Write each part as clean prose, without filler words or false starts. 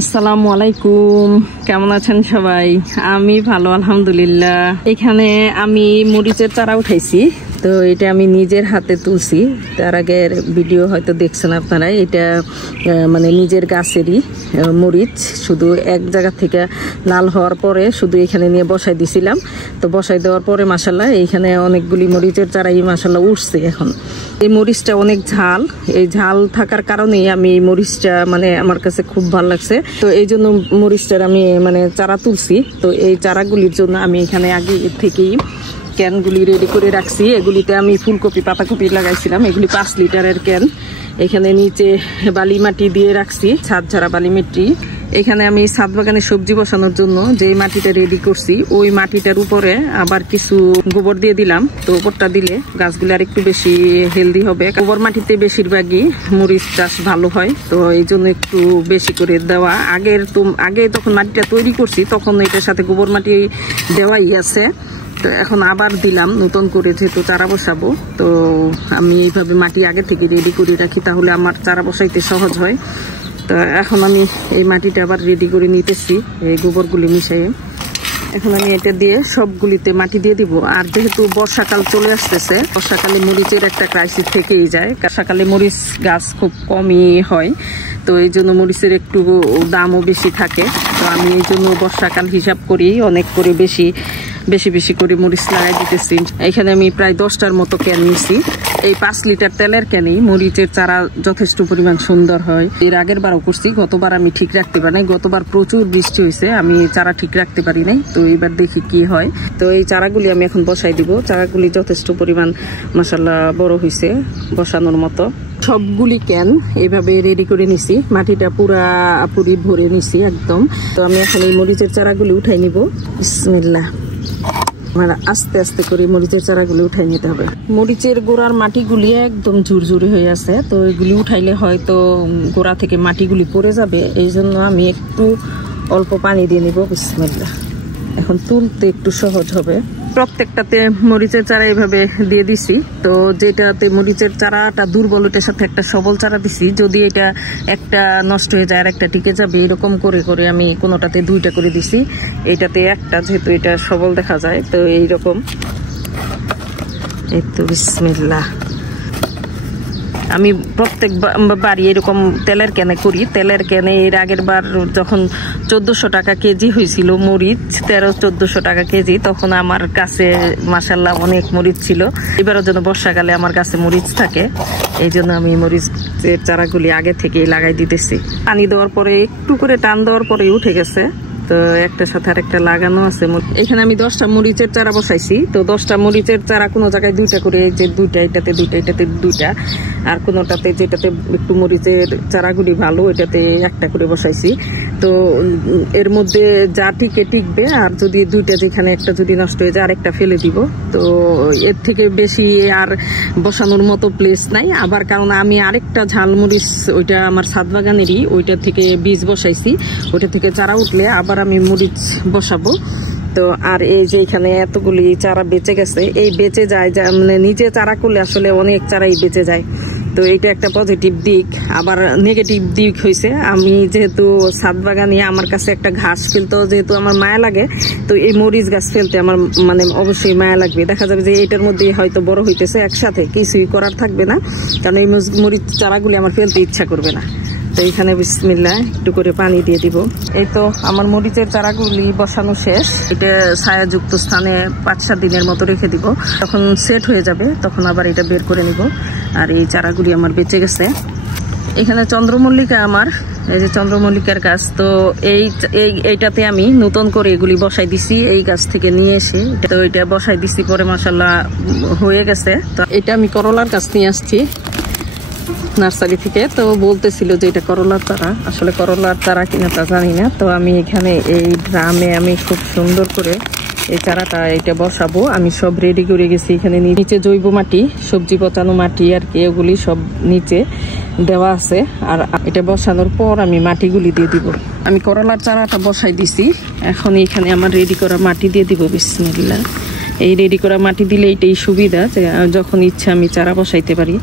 আসসালামু আলাইকুম, কেমন আছেন সবাই? আমি ভালো আলহামদুলিল্লাহ। এখানে আমি মরিচের চারা উঠাইছি, তো এটা আমি নিজের হাতে তুলছি। তার আগের ভিডিও হয়তো দেখছেন আপনারা। এটা মানে নিজের গাছেরই মরিচ, শুধু এক জায়গা থেকে লাল হওয়ার পরে শুধু এখানে নিয়ে বসাই দিছিলাম। তো বসাই দেওয়ার পরে মাশাল্লাহ এইখানে অনেকগুলি মরিচের চারাই মাশাল্লাহ উঠছে। এখন এই মরিচটা অনেক ঝাল, এই ঝাল থাকার কারণেই আমি এই মরিচটা মানে আমার কাছে খুব ভালো লাগছে। তো এই জন্য মরিচটার আমি মানে চারা তুলছি। তো এই চারাগুলির জন্য আমি এখানে আগে থেকেই ক্যানগুলি রেডি করে রাখছি। এগুলিতে আমি ফুলকপি পাতাকপি লাগাইছিলাম, এগুলি 5 লিটারের ক্যান। এখানে নিচে বালি মাটি দিয়ে রাখছি, ছাদ ঝাড়া বালি মাটি। এখানে আমি ছাদ বাগানে সবজি বসানোর জন্য যে মাটিটা রেডি করছি, ওই মাটিটার উপরে আবার কিছু গোবর দিয়ে দিলাম। তো গোবরটা দিলে গাছগুলো আর একটু বেশি হেলদি হবে। গোবর মাটিতে বেশিরভাগই মরিচ চাষ ভালো হয়, তো এই জন্য একটু বেশি করে দেওয়া। আগে তখন মাটিটা তৈরি করছি তখন এটার সাথে গোবর মাটি দেওয়াই আছে। তো এখন আবার দিলাম নতুন করে, যেহেতু চারা বসাবো। তো আমি এইভাবে মাটি আগে থেকে রেডি করে রাখি, তাহলে আমার চারা বসাইতে সহজ হয়। তো এখন আমি এই মাটিটা আবার রেডি করে নিতেছি এই গোবরগুলি মিশিয়ে। এখন আমি এটা দিয়ে সবগুলিতে মাটি দিয়ে দিব। আর যেহেতু বর্ষাকাল চলে আসতেছে, বর্ষাকালে মরিচের একটা ক্রাইসিস থেকেই যায়। বর্ষাকালে মরিচ গাছ খুব কমই হয়, তো এই জন্য মরিচের একটু দামও বেশি থাকে। তো আমি এই জন্য বর্ষাকাল হিসাব করি অনেক করে বেশি করে মরিচ লাগাই দিতেছি। এখানে আমি প্রায় 10টার মতো ক্যান নিছি। এই 5 লিটার তেলের ক্যানেই মরিচের চারা যথেষ্ট পরিমাণ সুন্দর হয়। এর আগের বারও করছি, গতবার আমি ঠিক রাখতে পারি নাই। গতবার প্রচুর বৃষ্টি হয়েছে, আমি চারা ঠিক রাখতে পারি নাই। তো এবার দেখি কি হয়। তো এই চারাগুলি আমি এখন বসাই দিব। চারাগুলি যথেষ্ট পরিমাণ মাশাআল্লাহ বড় হয়েছে, বসানোর মতো। সবগুলি ক্যান এইভাবে রেডি করে নিছি, মাটিটা পুরি ভরে নিছি একদম। তো আমি এখন এই মরিচের চারাগুলি উঠাই নিব। বিসমিল্লাহ। আস্তে আস্তে করে মরিচের চারাগুলি উঠাই নিতে হবে। মরিচের গোড়ার মাটিগুলি একদম ঝুরঝুরে হয়ে আছে, তো এগুলি উঠাইলে হয়তো গোড়া থেকে মাটিগুলি পড়ে যাবে। এই জন্য আমি একটু অল্প পানি দিয়ে নিব। বিসমিল্লাহ। এখন তুলতে একটু সহজ হবে। প্রত্যেকটাতে মরিচের চারা এইভাবে দিয়ে দিছি। তো যেটাতে মরিচের চারাটা দুর্বল, ওটার সাথে একটা সবল চারা দিছি। যদি এটা একটা নষ্ট হয়ে যায় আর একটা টিকে যাবে, এরকম করে করে আমি কোনোটাতে 2টা করে দিছি। এটাতে একটা, যেহেতু এটা সবল দেখা যায়। তো এইরকম এই তো বিসমিল্লাহ। আমি প্রত্যেকবারই এরকম তেলের ক্যানে করি। তেলের ক্যানে এর আগের বার যখন 1400 টাকা কেজি হয়েছিল মরিচ, 1300-1400 টাকা কেজি, তখন আমার কাছে মাশাআল্লাহ অনেক মরিচ ছিল। এবারও যেন বর্ষাকালে আমার কাছে মরিচ থাকে, এই জন্য আমি মরিচের চারাগুলি আগে থেকেই লাগাই দিতেছি। পানি দেওয়ার পরে একটু করে টান দেওয়ার পরে উঠে গেছে। তো একটার সাথে আর একটা লাগানো আছে। এখানে আমি 10টা মরিচের চারা বসাইছি। তো 10টা মরিচের চারা কোনো জায়গায় 2টা করে, যে 2টা এটাতে 2টা এটাতে 2টা, আর কোনোটাতে যেটাতে একটু মরিচের চারাগুলি ভালো ওইটাতে 1টা করে বসাইছি। তো এর মধ্যে যা টিকবে, আর যদি 2টা যেখানে একটা যদি নষ্ট হয়ে যায় আরেকটা ফেলে দিব। তো এর থেকে বেশি আর বসানোর মতো প্লেস নাই। আবার কারণ আমি আরেকটা ঝালমরিচ, ওইটা আমার ছাদ বাগানেরই, ওইটা থেকে বীজ বসাইছি। ওইটা থেকে চারা উঠলে আবার আমি মরিচ বসাবো। তো আর এই যে এখানে এতগুলি চারা বেঁচে গেছে, এই বেঁচে যায় মানে নিজে চারা করলে আসলে অনেক চারাই বেঁচে যায়। তো এইটা একটা পজিটিভ দিক। আবার নেগেটিভ দিক হয়েছে, আমি যেহেতু ছাদ বাগানে, আমার কাছে একটা ঘাস ফেলতেও যেহেতু আমার মায়া লাগে, তো এই মরিচ গাছ ফেলতে আমার মানে অবশ্যই মায়া লাগবে। দেখা যাবে যে এইটার মধ্যে হয়তো বড় হইতেছে একসাথে, কিছুই করার থাকবে না, কারণ এই মরিচ চারাগুলি আমার ফেলতে ইচ্ছা করবে না। তো এখানে বিসমিল্লাহ একটু করে পানি দিয়ে দিব। এই তো আমার মরিচের চারাগুলি বসানো শেষ। এটা ছায়াযুক্ত স্থানে 5-7 দিনের মতো রেখে দিব। তখন সেট হয়ে যাবে, তখন আবার এটা বের করে নিব। আর এই চারাগুলি আমার বেঁচে গেছে। এখানে চন্দ্রমল্লিকা, আমার এই যে চন্দ্রমল্লিকার গাছ। তো এইটাতে আমি নতুন করে এগুলি বসাই দিছি, এই গাছ থেকে নিয়ে এসে। তো এটা বসাই দিছি, পরে মাশাআল্লাহ হয়ে গেছে। তো এটা আমি করলার গাছ নিয়ে আসছি নার্সারি থেকে। তো বলতেছিল যে এটা করলার চারা, আসলে করলার চারা কিনা তা জানি না। তো আমি এখানে এই ড্রামে আমি খুব সুন্দর করে এই চারাটা এটা বসাবো। আমি সব রেডি করে গেছি। এখানে নিচে জৈব মাটি, সবজি পচানো মাটি আর কি, এগুলি সব নিচে দেওয়া আছে। আর এটা বসানোর পর আমি মাটিগুলি দিয়ে দিব। আমি করলার চারাটা বসাই দিছি। এখন এখানে আমার রেডি করা মাটি দিয়ে দিব। বিসমিল্লাহ। এই রেডি করা মাটি দিলে এইটাই সুবিধা যে যখন ইচ্ছা আমি চারা বসাইতে পারি।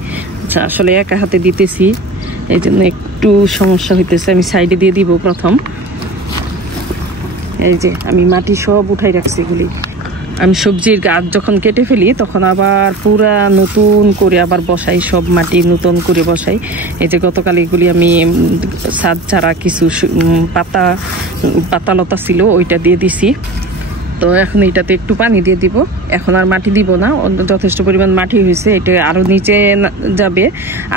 আচ্ছা, আসলে একা হাতে দিতেছি, এই জন্য একটু সমস্যা হইতেছে। আমি সাইডে দিয়ে দিব প্রথম। এই যে আমি মাটি সব উঠাই রাখছি এগুলি। আমি সবজির গাছ যখন কেটে ফেলি তখন আবার পুরা নতুন করে আবার বসাই, সব মাটি নতুন করে বসাই। এই যে গতকাল এগুলি আমি ছাদ ছাড়া কিছু পাতালতা ছিল ওইটা দিয়ে দিছি। তো এখন এটাতে একটু পানি দিয়ে দিব, এখন আর মাটি দিব না, যথেষ্ট পরিমাণ মাটি হয়েছে। এটা আরো নিচে যাবে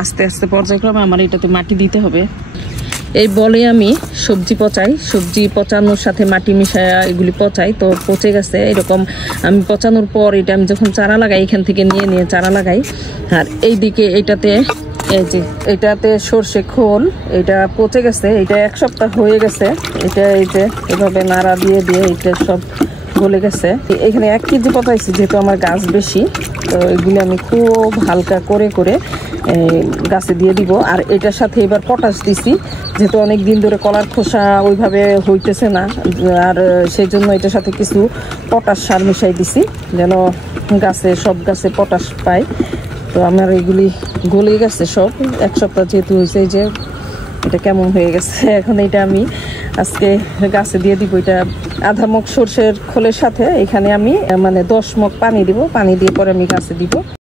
আস্তে আস্তে, পর্যায়ক্রমে আমার এটাতে মাটি দিতে হবে। এই বলে আমি সবজি পচাই, সবজি পচানোর সাথে মাটি মিশায়া এগুলি পচাই। তো পচে গেছে এরকম। আমি পচানোর পর এটা আমি যখন চারা লাগাই এখান থেকে নিয়ে নিয়ে চারা লাগাই। আর এইদিকে এইটাতে এই যে এটাতে সর্ষে খোল, এটা পচে গেছে, এটা 1 সপ্তাহ হয়ে গেছে। এটা এই যে এভাবে নাড়া দিয়ে দিয়ে এটা সব গলে গেছে। এখানে 1 কেজি পচাইছি, যেহেতু আমার গাছ বেশি। তো এগুলি আমি খুব হালকা করে করে গাছে দিয়ে দিব। আর এটার সাথে এবার পটাশ দিছি, যেহেতু অনেক দিন ধরে কলার খোসা ওইভাবে হইতেছে না, আর সেই জন্য এটার সাথে কিছু পটাশ সার মিশাই দিছি যেন সব গাছে পটাশ পায়। তো আমার এগুলি গলে গেছে সব, 1 সপ্তাহ যেহেতু হয়েছে। এই যে এটা কেমন হয়ে গেছে। এখন এটা আমি আজকে গাছে দিয়ে দিব। এটা আধা মগ সর্ষের খোলের সাথে এখানে আমি 10 মগ পানি দিব, পানি দিয়ে পরে আমি গাছে দিব।